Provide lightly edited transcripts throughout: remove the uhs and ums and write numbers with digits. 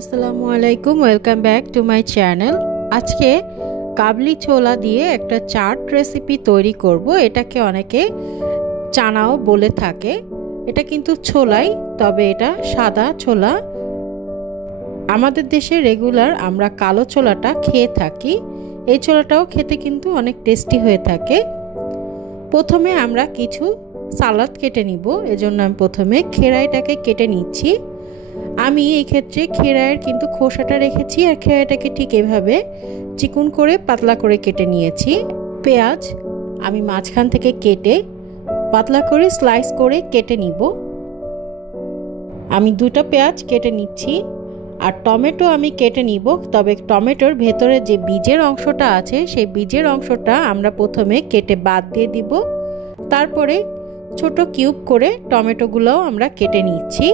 আসসালামু আলাইকুম, welcome back to my channel. আজকে কাবলি ছোলা দিয়ে একটা চাট রেসিপি তৈরি করব। এটাকে অনেকে চানাও বলে থাকে। এটা কিন্তু ছোলাই, তবে এটা সাদা ছোলা। আমাদের দেশে রেগুলার আমরা কালো ছোলাটা খেয়ে থাকি। এই ছোলাটাও খেতে কিন্তু অনেক টেস্টি হয়ে থাকে। প্রথমে আমরা কিছু সালাদ কেটে নিব। এজন্য আমি প্রথমে খেরাইটাকে কেটে নিচ্ছি। আমি এই ক্ষেত্রে খেরাইয়ের কিন্তু খোসাটা রেখেছি, আর খেরাইটাকে ঠিক এভাবে চিকন করে পাতলা করে কেটে নিয়েছি। পেঁয়াজ আমি মাঝখান থেকে কেটে পাতলা করে স্লাইস করে কেটে নিব। আমি দুটো পেঁয়াজ কেটে নিচ্ছি। আর টমেটো আমি কেটে নিব, তবে টমেটোর ভেতরে যে বীজের অংশটা আছে সেই বীজের অংশটা আমরা প্রথমে কেটে বাদ দিয়ে দিব। তারপরে ছোট কিউব করে টমেটোগুলোও আমরা কেটে নিচ্ছি।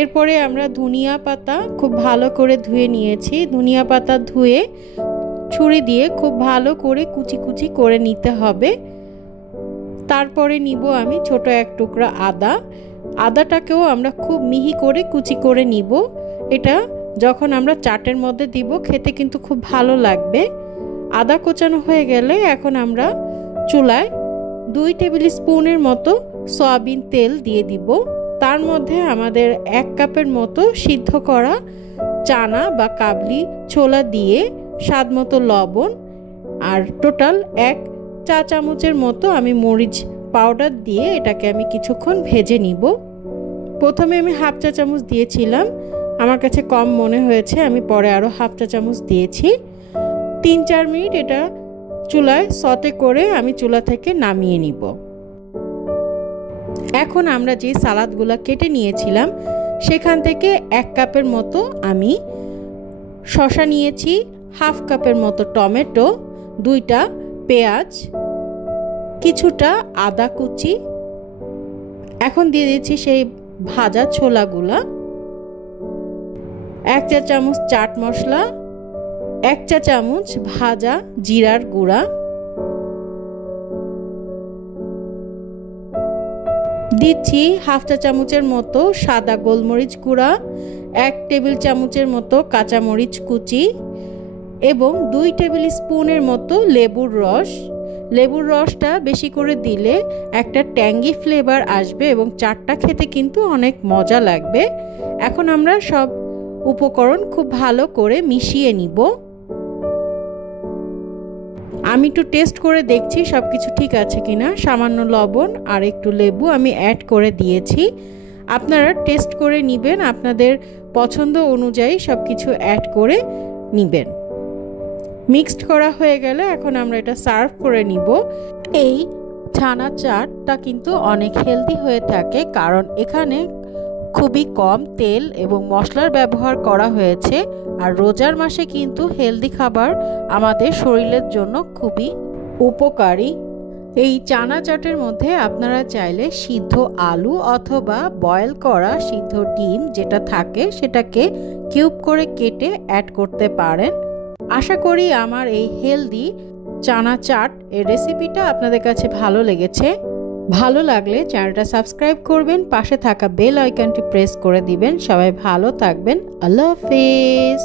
এরপরে আমরা ধনিয়া পাতা খুব ভালো করে ধুয়ে নিয়েছি। ধনিয়া পাতা ধুয়ে ছুরি দিয়ে খুব ভালো করে কুচি কুচি করে নিতে হবে। তারপরে নিব আমি ছোট এক টুকরা আদা। আদাটাকেও আমরা খুব মিহি করে কুচি করে নিব। এটা যখন আমরা চাটের মধ্যে দিব খেতে কিন্তু খুব ভালো লাগবে। আদা কোচানো হয়ে গেলে এখন আমরা চুলায় 2 টেবিল স্পুনের মতো সয়াবিন তেল দিয়ে দিব। তার মধ্যে আমাদের 1 কাপের মতো সিদ্ধ করা চানা বা কাবলি ছোলা দিয়ে স্বাদ মতো লবণ আর টোটাল 1 চা চামচের মতো আমি মরিচ পাউডার দিয়ে এটাকে আমি কিছুক্ষণ ভেজে নিব। প্রথমে আমি 1/2 চা চামচ দিয়েছিলাম, আমার কাছে কম মনে হয়েছে, আমি পরে আরও 1/2 চা চামচ দিয়েছি। 3-4 মিনিট এটা চুলায় সতে করে আমি চুলা থেকে নামিয়ে নিব। এখন আমরা যে সালাদগুলো কেটে নিয়েছিলাম সেখান থেকে 1 কাপের মতো আমি শসা নিয়েছি, 1/2 কাপের মতো টমেটো, 2টা পেঁয়াজ, কিছুটা আদা কুচি। এখন দিয়ে দিচ্ছি সেই ভাজা ছোলাগুলা, 1 চা চামচ চাট মশলা, 1 চা চামচ ভাজা জিরার গুঁড়া, দিচ্ছি 1/2 চা চামচের মতো সাদা গোলমরিচ গুঁড়া, 1 টেবিল চামচের মতো কাঁচামরিচ কুচি এবং 2 টেবিল স্পুনের মতো লেবুর রস। লেবুর রসটা বেশি করে দিলে একটা ট্যাঙ্গি ফ্লেভার আসবে এবং চাটটা খেতে কিন্তু অনেক মজা লাগবে। এখন আমরা সব উপকরণ খুব ভালো করে মিশিয়ে নিব। আমি একটু টেস্ট করে দেখছি সব কিছু ঠিক আছে কিনা। সামান্য লবণ আর একটু লেবু আমি অ্যাড করে দিয়েছি। আপনারা টেস্ট করে নেবেন, আপনাদের পছন্দ অনুযায়ী সব কিছু অ্যাড করে নেবেন। মিক্সড করা হয়ে গেলে এখন আমরা এটা সার্ভ করে নিব। এই ছানা চাটটা কিন্তু অনেক হেলদি হয়ে থাকে, কারণ এখানে খুবই কম তেল এবং মশলার ব্যবহার করা হয়েছে। আর রোজার মাসে কিন্তু হেলদি খাবার আমাদের শরীরের জন্য খুবই উপকারী। এই চানা চাটের মধ্যে আপনারা চাইলে সিদ্ধ আলু অথবা বয়েল করা সিদ্ধ ডিম যেটা থাকে সেটাকে কিউব করে কেটে অ্যাড করতে পারেন। আশা করি আমার এই হেলদি চানা চাট এর রেসিপিটা আপনাদের কাছে ভালো লেগেছে। ভালো লাগলে চ্যানেলটা সাবস্ক্রাইব করবেন, পাশে থাকা বেল আইকনটি প্রেস করে দিবেন। সবাই ভালো থাকবেন। আল্লাহ হাফেজ।